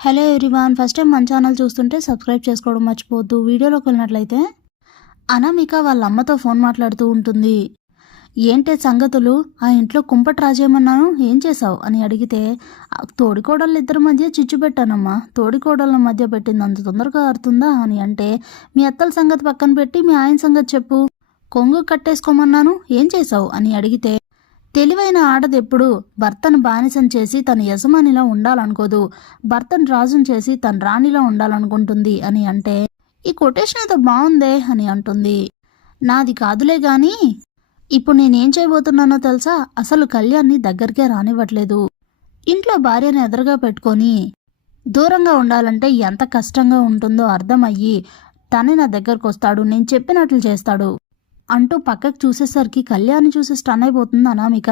Hello everyone first time మన channel చూస్తుంటే subscribe చేసుకోవడం మర్చిపోవద్దు. వీడియోలోకి వెళ్ళినట్లయితే అనామిక వాళ్ళ అమ్మతో ఫోన్ మాట్లాడుతూ ఉంటుంది. ఏంటే సంగతులు? ఆ ఇంట్లో కుంపటి రాజేయమన్నాను? ఏం చేసావు అని అడిగితే తోడికోడళ్ళ ఇద్దరి మధ్య చిచ్చు పెట్టానమ్మా. తోడికోడళ్ళ మధ్య పెట్టింది అంత తొందరగా అరుతుందా అని అంటే మీ అత్తల సంగతి పక్కన పెట్టి మీ ఆయన సంగతి చెప్పు. కొంగు కట్టేసుకోమన్నాను. ఏం చేసావు అని అడిగితే తెలివైన ఆడదెప్పుడు భర్తను బానిసం చేసి తన యజమానిలా ఉండాలనుకోదు. భర్తను రాజును చేసి తన రాణిలా ఉండాలనుకుంటుంది అని అంటే ఈ కొటేషన్ ఏదో బాగుందే అని అంటుంది. నాది కాదులే గాని ఇప్పుడు నేనేం చేయబోతున్నానో తెలుసా? అసలు కళ్యాణ్ని దగ్గరికే రానివ్వట్లేదు. ఇంట్లో భార్యని ఎదురుగా పెట్టుకొని దూరంగా ఉండాలంటే ఎంత కష్టంగా ఉంటుందో అర్థమయ్యి తనే నా దగ్గరకు వస్తాడు నేను చెప్పినట్లు చేస్తాడు. అంటూ పక్కకు చూసేసరికి కళ్యాణ్ చూసి స్టన్ అయిపోతుంది అనామిక.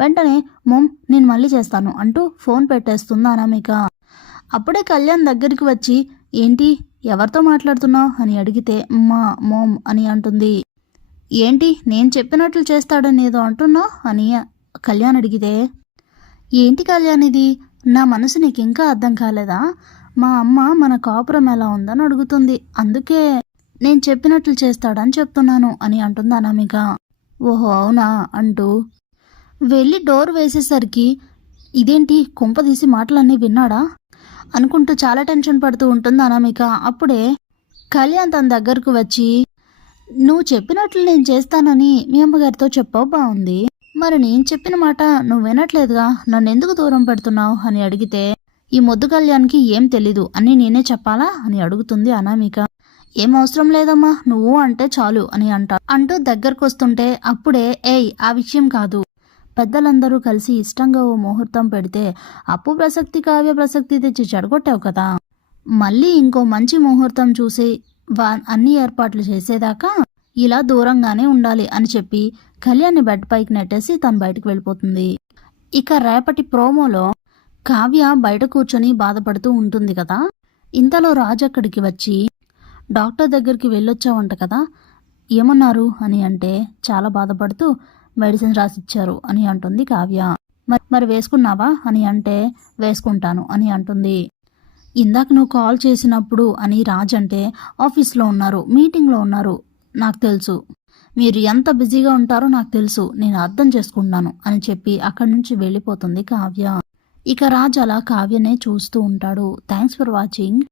వెంటనే మొమ్ నేను మళ్ళీ చేస్తాను అంటూ ఫోన్ పెట్టేస్తుంది అనామిక. అప్పుడే కళ్యాణ్ దగ్గరికి వచ్చి ఏంటి ఎవరితో మాట్లాడుతున్నావు? అని అడిగితే మా మోమ్ అని అంటుంది. ఏంటి నేను చెప్పినట్లు చేస్తాడని ఏదో అంటున్నావు? అని కళ్యాణ్ అడిగితే ఏంటి కళ్యాణ్ ఇది? నా మనసు నీకు ఇంకా అర్థం కాలేదా? మా అమ్మ మన కాపురం ఎలా ఉందని అడుగుతుంది. అందుకే నేను చెప్పినట్లు చేస్తాడని చెప్తున్నాను అని అంటుంది అనామిక. ఓహో అవునా? అంటూ వెళ్ళి డోర్ వేసేసరికి ఇదేంటి కుంపదీసి మాటలన్నీ విన్నాడా? అనుకుంటూ చాలా టెన్షన్ పడుతూ ఉంటుంది అనామిక. అప్పుడే కళ్యాణ్ తన దగ్గరకు వచ్చి నువ్వు చెప్పినట్లు నేను చేస్తానని మీ అమ్మగారితో చెప్పవు బాగుంది మరి నేను చెప్పిన మాట నువ్వు వినట్లేదుగా? నన్ను ఎందుకు దూరం పెడుతున్నావు? అని అడిగితే ఈ మొద్దు కళ్యాణ్కి ఏం తెలీదు. అని నేనే చెప్పాలా? అని అడుగుతుంది అనామిక. ఏం అవసరం లేదమ్మా నువ్వు అంటే చాలు అని అంటా అంటూ దగ్గరకు వస్తుంటే అప్పుడే ఏయ్ ఆ విషయం కాదు. పెద్దలందరూ కలిసి ఇష్టంగా ఓ ముహూర్తం పెడితే అప్పు ప్రసక్తి కావ్య ప్రసక్తి తెచ్చి చెడగొట్టావు కదా. మళ్ళీ ఇంకో మంచి ముహూర్తం చూసి వా అన్ని ఏర్పాట్లు చేసేదాకా ఇలా దూరంగానే ఉండాలి అని చెప్పి కళ్యాణ్ని బెడ్ పైకి నెట్టేసి తను బయటకు వెళ్ళిపోతుంది. ఇక రేపటి ప్రోమోలో కావ్య బయట కూర్చొని బాధపడుతూ ఉంటుంది కదా. ఇంతలో రాజు అక్కడికి వచ్చి డాక్టర్ దగ్గరికి వెళ్ళొచ్చావంట కదా? ఏమన్నారు? అని అంటే చాలా బాధపడుతూ మెడిసిన్ రాసిచ్చారు అని అంటుంది కావ్య. మరి మరి వేసుకున్నావా? అని అంటే వేసుకుంటాను అని అంటుంది. ఇందాక నువ్వు కాల్ చేసినప్పుడు అని రాజ్ అంటే ఆఫీస్లో ఉన్నారు మీటింగ్లో ఉన్నారు నాకు తెలుసు. మీరు ఎంత బిజీగా ఉంటారో నాకు తెలుసు నేను అర్థం చేసుకుంటాను అని చెప్పి అక్కడి నుంచి వెళ్ళిపోతుంది కావ్య. ఇక రాజ్ అలా కావ్యనే చూస్తూ ఉంటాడు. Thanks for watching.